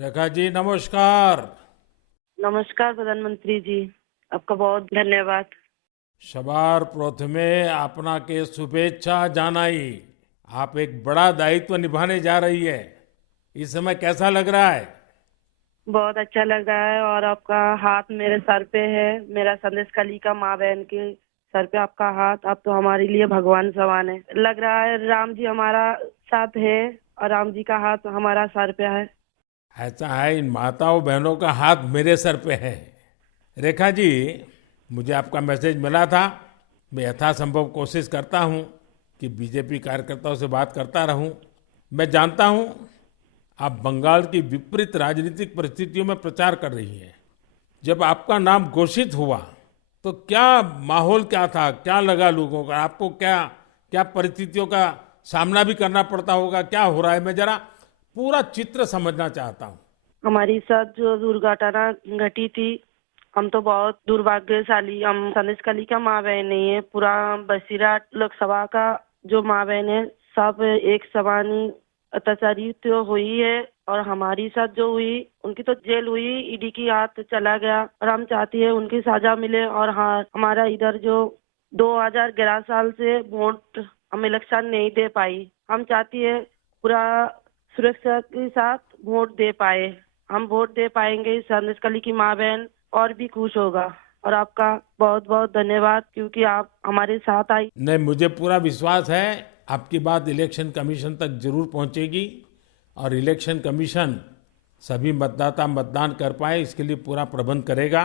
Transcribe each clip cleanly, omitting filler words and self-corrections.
रेखा जी नमस्कार। नमस्कार प्रधानमंत्री जी। आपका बहुत धन्यवाद। सवार प्रथमे आपनाके शुभेच्छा जानाई। आप एक बड़ा दायित्व निभाने जा रही है। इस समय कैसा लग रहा है? बहुत अच्छा लग रहा है और आपका हाथ मेरे सर पे है। मेरा संदेश कली का माँ बहन के सर पे आपका हाथ, आप तो हमारे लिए भगवान समान है। लग रहा है राम जी हमारा साथ है और राम जी का हाथ हमारा सर पे है। ऐसा है, इन माताओं बहनों का हाथ मेरे सर पे है। रेखा जी, मुझे आपका मैसेज मिला था। मैं यथासंभव कोशिश करता हूं कि बीजेपी कार्यकर्ताओं से बात करता रहूं। मैं जानता हूं आप बंगाल की विपरीत राजनीतिक परिस्थितियों में प्रचार कर रही हैं। जब आपका नाम घोषित हुआ तो क्या माहौल क्या था, क्या लगा लोगों का? आपको क्या क्या परिस्थितियों का सामना भी करना पड़ता होगा? क्या हो रहा है, मैं जरा पूरा चित्र समझना चाहता हूँ। हमारी साथ जो दुर्घटना घटी थी, हम तो बहुत दुर्भाग्यशाली, हम संदेश कली का माँ बहन नहीं है। पूरा बसीरा लोकसभा का जो माँ बहन है सब एक समान ही अत्याचारी तो हुई है। और हमारी साथ जो हुई उनकी तो जेल हुई, ईडी की हाथ चला गया और हम चाहती है उनकी सजा मिले। और हाँ, हमारा इधर जो 2011 साल से वोट हम इलेक्शन नहीं दे पाई, हम चाहती है पूरा सुरक्षा के साथ वोट दे पाए। हम वोट दे पाएंगे, संदेश कली की माँ बहन और भी खुश होगा। और आपका बहुत बहुत धन्यवाद क्योंकि आप हमारे साथ आई। नहीं, मुझे पूरा विश्वास है आपकी बात इलेक्शन कमीशन तक जरूर पहुंचेगी और इलेक्शन कमीशन सभी मतदाता मतदान कर पाए इसके लिए पूरा प्रबंध करेगा।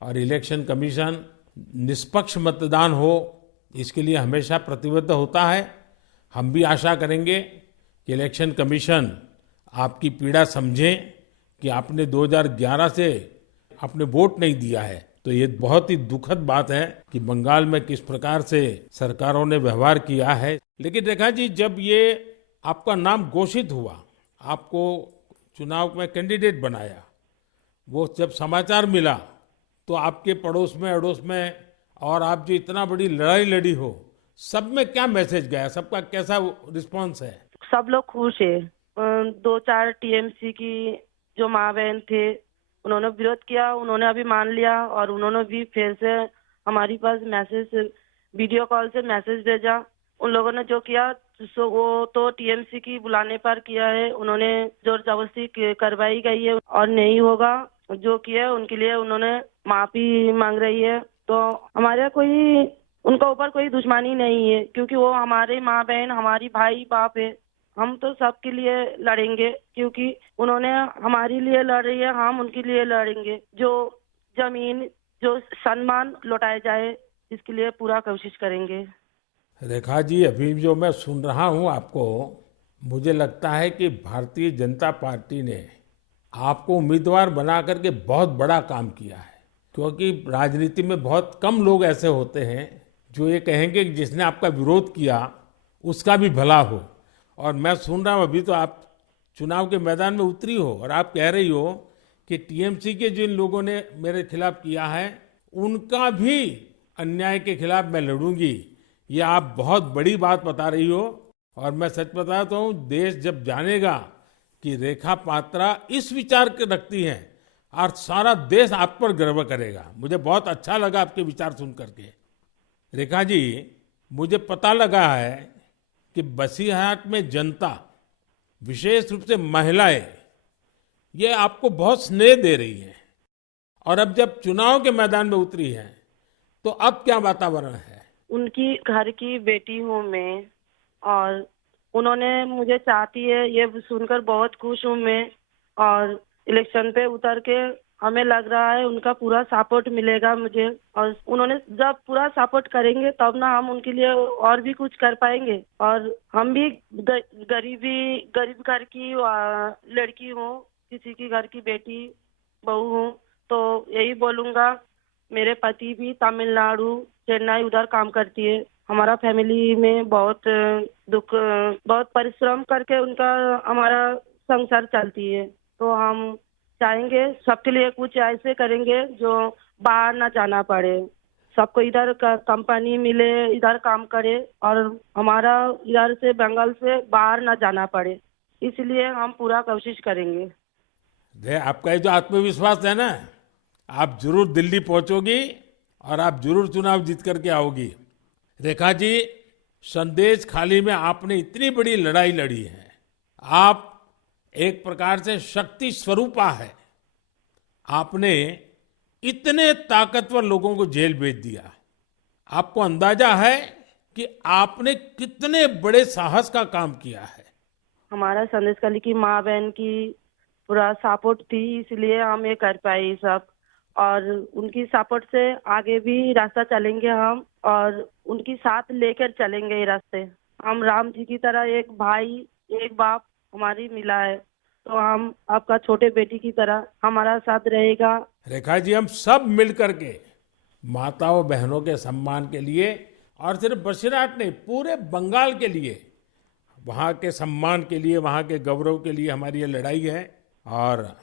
और इलेक्शन कमीशन निष्पक्ष मतदान हो इसके लिए हमेशा प्रतिबद्ध होता है। हम भी आशा करेंगे कि इलेक्शन कमीशन आपकी पीड़ा समझे कि आपने 2011 से आपने वोट नहीं दिया है। तो ये बहुत ही दुखद बात है कि बंगाल में किस प्रकार से सरकारों ने व्यवहार किया है। लेकिन रेखा जी, जब ये आपका नाम घोषित हुआ, आपको चुनाव में कैंडिडेट बनाया, वो जब समाचार मिला तो आपके पड़ोस में अड़ोस में और आप जो इतना बड़ी लड़ाई लड़ी हो, सब में क्या मैसेज गया? सबका कैसा रिस्पॉन्स है? सब लोग खुश है। दो चार टीएमसी की जो माँ बहन थे उन्होंने विरोध किया, उन्होंने अभी मान लिया और उन्होंने भी फिर से हमारी पास मैसेज, वीडियो कॉल से मैसेज भेजा। उन लोगों ने जो किया सो वो तो टीएमसी की बुलाने पर किया है। उन्होंने जोर जबरदस्ती करवाई गई है और नहीं होगा। जो किया उनके लिए उन्होंने माफी मांग रही है। तो हमारे कोई उनका ऊपर कोई दुश्मनी नहीं है क्योंकि वो हमारे माँ बहन, हमारी भाई बाप है। हम तो सबके लिए लड़ेंगे क्योंकि उन्होंने हमारे लिए लड़ रही है, हम उनके लिए लड़ेंगे। जो जमीन, जो सम्मान लौटाया जाए इसके लिए पूरा कोशिश करेंगे। रेखा जी, अभी जो मैं सुन रहा हूं आपको, मुझे लगता है कि भारतीय जनता पार्टी ने आपको उम्मीदवार बना करके बहुत बड़ा काम किया है। क्योंकि राजनीति में बहुत कम लोग ऐसे होते हैं जो ये कहेंगे कि जिसने आपका विरोध किया उसका भी भला हो। और मैं सुन रहा हूं अभी तो आप चुनाव के मैदान में उतरी हो और आप कह रही हो कि टीएमसी के जिन लोगों ने मेरे खिलाफ किया है उनका भी अन्याय के खिलाफ मैं लड़ूंगी। ये आप बहुत बड़ी बात बता रही हो। और मैं सच बताता हूँ, देश जब जानेगा कि रेखा पात्रा इस विचार के रखती हैं और सारा देश आप पर गर्व करेगा। मुझे बहुत अच्छा लगा आपके विचार सुन करके। रेखा जी, मुझे पता लगा है कि बसीरहाट में जनता, विशेष रूप से महिलाएं, ये आपको बहुत स्नेह दे रही हैं। और अब जब चुनाव के मैदान में उतरी हैं तो अब क्या वातावरण है? उनकी घर की बेटी हूँ मैं और उन्होंने मुझे चाहती है, ये सुनकर बहुत खुश हूँ मैं। और इलेक्शन पे उतर के हमें लग रहा है उनका पूरा सपोर्ट मिलेगा मुझे। और उन्होंने जब पूरा सपोर्ट करेंगे तब ना हम उनके लिए और भी कुछ कर पाएंगे। और हम भी गरीब घर की लड़की हूँ, किसी की घर की बेटी बहू हूँ। तो यही बोलूंगा, मेरे पति भी तमिलनाडु, चेन्नई उधर काम करती है। हमारा फैमिली में बहुत बहुत परिश्रम करके उनका हमारा संसार चलती है। तो हम चाहेंगे सबके लिए कुछ ऐसे करेंगे जो बाहर ना जाना पड़े, सबको इधर का कंपनी मिले, इधर काम करे और हमारा इधर से बंगाल से बाहर ना जाना पड़े। इसलिए हम पूरा कोशिश करेंगे। आपका ये जो आत्मविश्वास है ना, आप जरूर दिल्ली पहुंचोगी और आप जरूर चुनाव जीत करके आओगी। रेखा जी, संदेश खाली में आपने इतनी बड़ी लड़ाई लड़ी है। आप एक प्रकार से शक्ति स्वरूपा है। आपने इतने ताकतवर लोगों को जेल भेज दिया। आपको अंदाजा है कि आपने कितने बड़े साहस का काम किया है। हमारा संदेश खाली की माँ बहन की पूरा सपोर्ट थी, इसलिए हम ये कर पाए ये सब। और उनकी सपोर्ट से आगे भी रास्ता चलेंगे हम, और उनकी साथ लेकर चलेंगे ये रास्ते। हम राम जी की तरह एक भाई एक बाप हमारी मिला है, तो हम आपका छोटे बेटी की तरह हमारा साथ रहेगा। रेखा जी, हम सब मिल करके माताओं बहनों के सम्मान के लिए, और सिर्फ बसीरहाट नहीं, पूरे बंगाल के लिए, वहाँ के सम्मान के लिए, वहाँ के गौरव के लिए हमारी ये लड़ाई है। और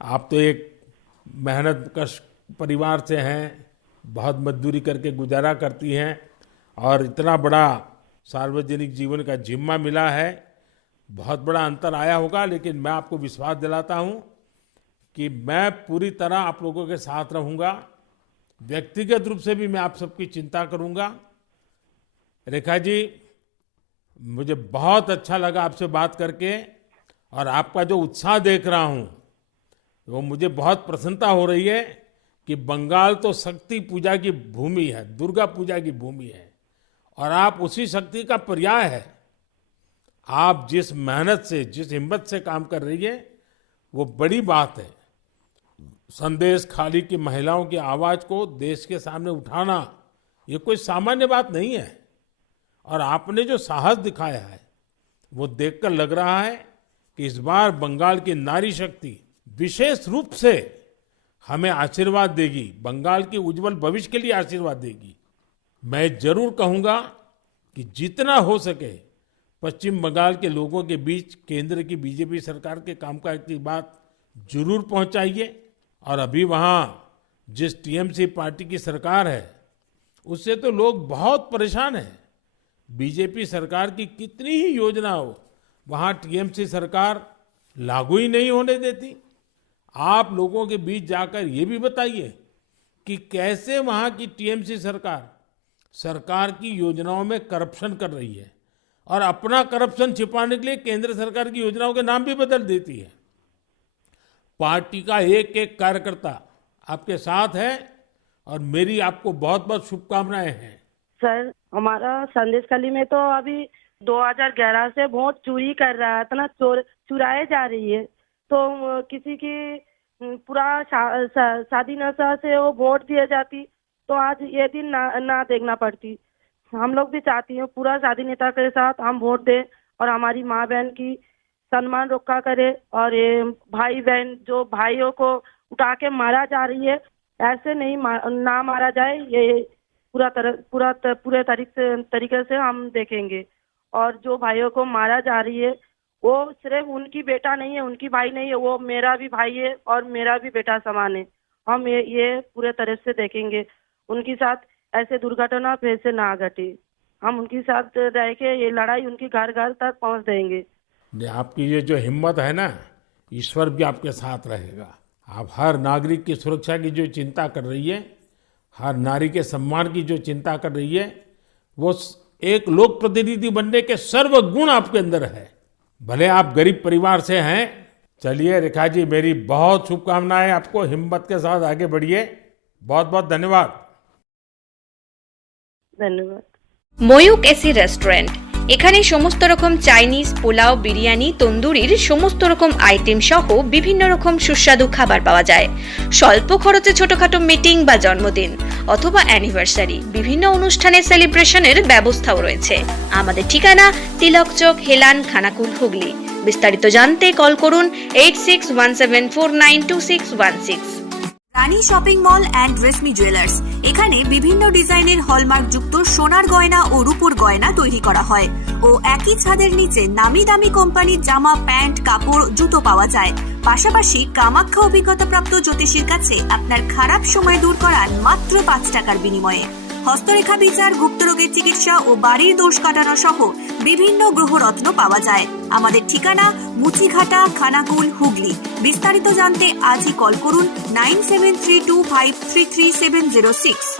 आप तो एक मेहनत कश परिवार से हैं, बहुत मजदूरी करके गुजारा करती हैं, और इतना बड़ा सार्वजनिक जीवन का जिम्मा मिला है। बहुत बड़ा अंतर आया होगा, लेकिन मैं आपको विश्वास दिलाता हूं कि मैं पूरी तरह आप लोगों के साथ रहूंगा। व्यक्तिगत रूप से भी मैं आप सबकी चिंता करूंगा। रेखा जी, मुझे बहुत अच्छा लगा आपसे बात करके, और आपका जो उत्साह देख रहा हूं वो मुझे बहुत प्रसन्नता हो रही है कि बंगाल तो शक्ति पूजा की भूमि है, दुर्गा पूजा की भूमि है, और आप उसी शक्ति का पर्याय है। आप जिस मेहनत से, जिस हिम्मत से काम कर रही है, वो बड़ी बात है। संदेश खाली की महिलाओं की आवाज को देश के सामने उठाना ये कोई सामान्य बात नहीं है। और आपने जो साहस दिखाया है वो देखकर लग रहा है कि इस बार बंगाल की नारी शक्ति विशेष रूप से हमें आशीर्वाद देगी, बंगाल के उज्जवल भविष्य के लिए आशीर्वाद देगी। मैं जरूर कहूंगा कि जितना हो सके पश्चिम बंगाल के लोगों के बीच केंद्र की बीजेपी सरकार के कामकाज की बात जरूर पहुंचाइए। और अभी वहां जिस टीएमसी पार्टी की सरकार है उससे तो लोग बहुत परेशान हैं। बीजेपी सरकार की कितनी ही योजना हो, वहां टीएमसी सरकार लागू ही नहीं होने देती। आप लोगों के बीच जाकर ये भी बताइए कि कैसे वहां की टीएमसी सरकार की योजनाओं में करप्शन कर रही है, और अपना करप्शन छिपाने के लिए केंद्र सरकार की योजनाओं के नाम भी बदल देती है। पार्टी का एक एक कार्यकर्ता आपके साथ है, और मेरी आपको बहुत बहुत शुभकामनाएं हैं। सर, हमारा संदेश खाली में तो अभी 2011 से वोट चोरी कर रहा है, इतना चुराए जा रही है। तो किसी की पूरा शादी नशा से वो वोट दिए जाती, तो आज ये दिन ना देखना पड़ती। हम लोग भी चाहती हैं पूरा शादी नेता के साथ हम वोट दें, और हमारी माँ बहन की सम्मान रक्षा करे। और ये भाई बहन जो भाइयों को उठा के मारा जा रही है, ऐसे नहीं ना मारा जाए, ये पूरे तरीके से हम देखेंगे। और जो भाइयों को मारा जा रही है वो सिर्फ उनकी बेटा नहीं है, उनकी भाई नहीं है, वो मेरा भी भाई है और मेरा भी बेटा समान है। हम ये पूरे तरह से देखेंगे, उनके साथ ऐसे दुर्घटना फिर से ना घटे। हम उनके साथ रह के ये लड़ाई उनकी घर घर तक पहुंच देंगे। आपकी ये जो हिम्मत है ना, ईश्वर भी आपके साथ रहेगा। आप हर नागरिक की सुरक्षा की जो चिंता कर रही है, हर नारी के सम्मान की जो चिंता कर रही है, वो एक लोक प्रतिनिधि बनने के सर्व गुण आपके अंदर है। भले आप गरीब परिवार से हैं। चलिए रेखा जी, मेरी बहुत शुभकामनाएं आपको, हिम्मत के साथ आगे बढ़िए। बहुत बहुत धन्यवाद। धन्यवाद। ময়ূক এসি রেস্টুরেন্ট, এখানে সমস্ত রকম চাইনিজ, পোলাও, বিরিয়ানি, তন্দুরির সমস্ত রকম আইটেম সহ বিভিন্ন রকম সুস্বাদু খাবার পাওয়া যায়। স্বল্প খরচে ছোটখাটো মিটিং বা জন্মদিন অথবা অ্যানিভার্সারি, বিভিন্ন অনুষ্ঠানের সেলিব্রেশনের ব্যবস্থাও রয়েছে। আমাদের ঠিকানা তিলক চক, হেলান, খানাকুল, হুগলি। বিস্তারিত জানতে কল করুন 8617492616। Rani shopping mall and Reshmi jewellers, এখানে বিভিন্ন ডিজাইনের হলমার্ক যুক্ত সোনার গয়না ও রূপোর গয়না তৈরি করা হয় ও একই ছাদের নিচে নামি দামি কোম্পানির জামা, প্যান্ট, কাপড়, জুতো পাওয়া যায়। পাশাপাশি কামাখ্যা অভিজ্ঞতাপ্রাপ্ত জ্যোতিষীর কাছে আপনার খারাপ সময় দূর করান মাত্র 5 টাকার বিনিময়ে। হস্তরেখা বিচার, গুপ্তরোগের চিকিৎসা ও বাড়ির দোষ কাটানো সহ বিভিন্ন গ্রহরত্ন পাওয়া যায়। আমাদের ঠিকানা মুচিঘাটা, খানাকুল, হুগলি। বিস্তারিত জানতে আজই কল করুন 9732533706।